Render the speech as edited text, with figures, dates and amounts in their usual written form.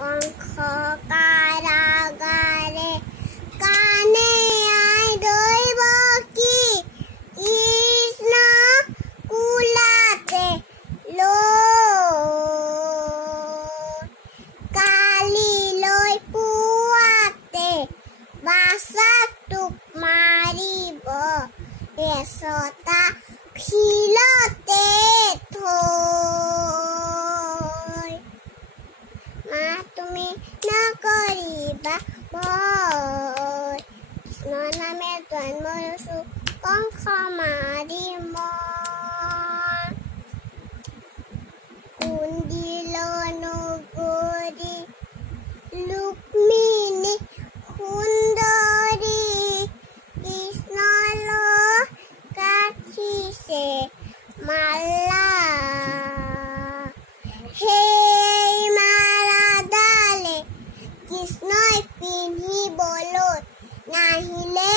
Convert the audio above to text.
কংস কারাগারে কানে আই দৈব কি কৃষ্ণ কুলাতে কালি লৈ পুৱাতে বাসাক টোপ মাৰিব এচটা শিলতে থৈ মা তুমি নকৰিবা ভয় কৃষ্ণ নামে জন্ম লৈছো কংস মাৰি মই কুন্দিল নগৰী ৰুক্মিণী সুন্দৰী কৃষ্ণলৈ গাঁঠিছে মালা সেই মালাডালে কৃষ্ণই পিন্ধিবলৈ নাহিলে